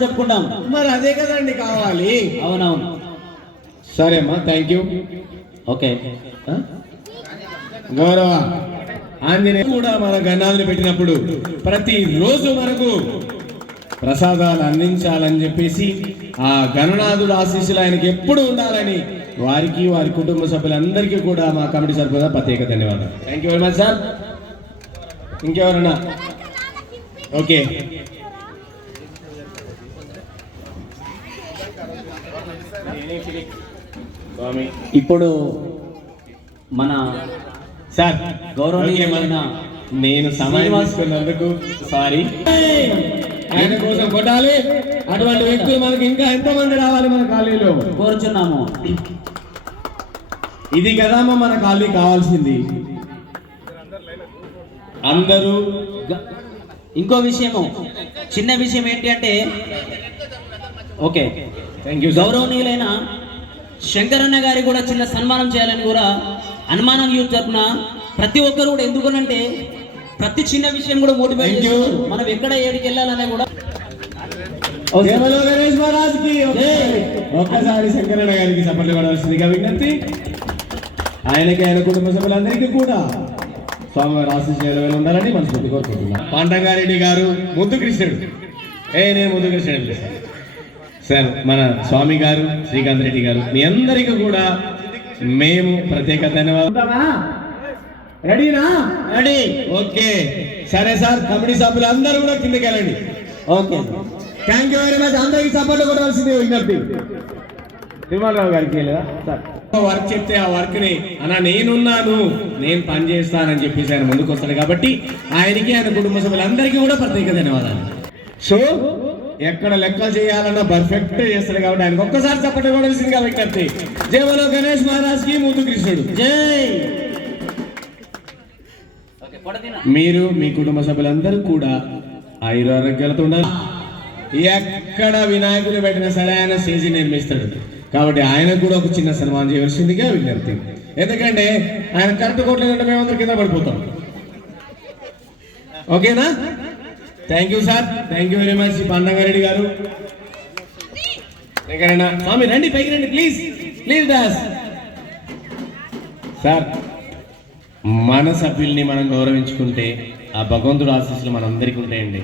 చెప్పుకుంటాం. మరి అదే కదండి కావాలి. అవునవును, సరే అమ్మా, థ్యాంక్ యూ. ఓకే. గౌరవ ఆంజనేయ కూడా మన గణాలను పెట్టినప్పుడు ప్రతిరోజు మనకు ప్రసాదాలు అందించాలని చెప్పేసి ఆ గణనాథుడు ఆశీస్సులు ఆయనకి ఎప్పుడు ఉండాలని వారికి వారి కుటుంబ సభ్యులందరికీ కూడా మా కమిటీ సభ్యులుగా ప్రత్యేక ధన్యవాదాలు. Thank you very much sir. ఇంకెవరన్నా? ఓకే. ఇప్పుడు మన సార్ గౌరవనీయులైన నేను సమయం తీసుకున్నందుకు సారీ. ఆయన కోసం కొట్టాలి. అటువంటి వ్యక్తులు మనకి ఇంకా ఎంతమంది రావాలి మన కాలనీలో కోరుచున్నాము. ఇది కదమ్మా మన కాలనీ కావాల్సింది. అందరూ ఇంకో విషయము, చిన్న విషయం ఏంటి అంటే, ఓకే థ్యాంక్ యూ. గౌరవనీయులైన శంకరన్న గారికి కూడా చిన్న సన్మానం చేయాలని కూడా అనుమానం యూత్ తరపున ప్రతి ఒక్కరు కూడా, ఎందుకనంటే ప్రతి చిన్న విషయం కూడా మోటివేట్ చేస్తారు. మనం ఎక్కడ ఏడికి వెళ్ళాలనే కూడా. గణేష్ మహారాజ్ కి ఒక్కసారి శంకరన్న గారికి సపోర్ట్ పడాల్సిందిగా విజ్ఞప్తి. ఆయనకి ఆయన కుటుంబ సభ్యులందరికీ కూడా స్వామివారి ఆశీస్సులు ఉండాలని మనస్ఫూర్తి కోరుకుంటున్నాను. పాండంగారెడ్డి గారు, ముద్దు కృష్ణుడు, నేను ముద్దు కృష్ణుడు సార్, మన స్వామి గారు, శ్రీకాంత్ రెడ్డి గారు, మీ అందరికీ కూడా మేము ప్రత్యేక ధన్యవాదాలు. రెడీనా? రెడీ. ఓకే, సరే సార్. కమిటీ సభ్యులు అందరూ కూడా కిందకి వెళ్ళండి. Okay, thank you very much. అందరికీ సపోర్ట్ కొట్టవలసింది విజ్ఞప్తి. తిరుమలరావు గారికి వెళ్ళదా సార్? వర్క్ చెప్తే ఆ వర్క్ ని అన్న నేనున్నాను, నేను పని చేస్తానని చెప్పేసి ఆయన ముందుకు వస్తాడు. కాబట్టి ఆయనకి, ఆయన కుటుంబ సభ్యులందరికీ కూడా ప్రత్యేక ధన్యవాదాలు. సో ఎక్కడ లెక్కలు చేయాలన్నా పర్ఫెక్ట్ చేస్తాడు. కాబట్టి ఆయనకు ఒక్కసారి సపోర్ట్ కొట్టవలసిందిగా విజ్ఞప్తి. జై బలో గణేష్ మహారాజ్ కి, ముద్దు కృష్ణుడు జై. మీరు మీ కుటుంబ సభ్యులందరూ కూడా ఆయురారోగ్యాలతో ఉండాలి. ఎక్కడ వినాయకులు పెట్టినా సరే ఆయన స్టేజీ నిర్మిస్తాడు. కాబట్టి ఆయనకు కూడా ఒక చిన్న సన్మానం చేయవలసిందిగా విజ్ఞప్తి. ఎందుకంటే ఆయన కరెక్ట్ కొట్టలేదంటే మేమందరం కింద పడిపోతాం. ఓకేనా? Thank you sir. Thank you very much. Pandangareddy గారు, ఎక్కడైనా స్వామి రండి, పైకి రండి ప్లీజ్. Please Das sir. మన సభ్యుల్ని మనం గౌరవించుకుంటే ఆ భగవంతుడు ఆశీస్సులు మనందరికీ ఉంటాయండి.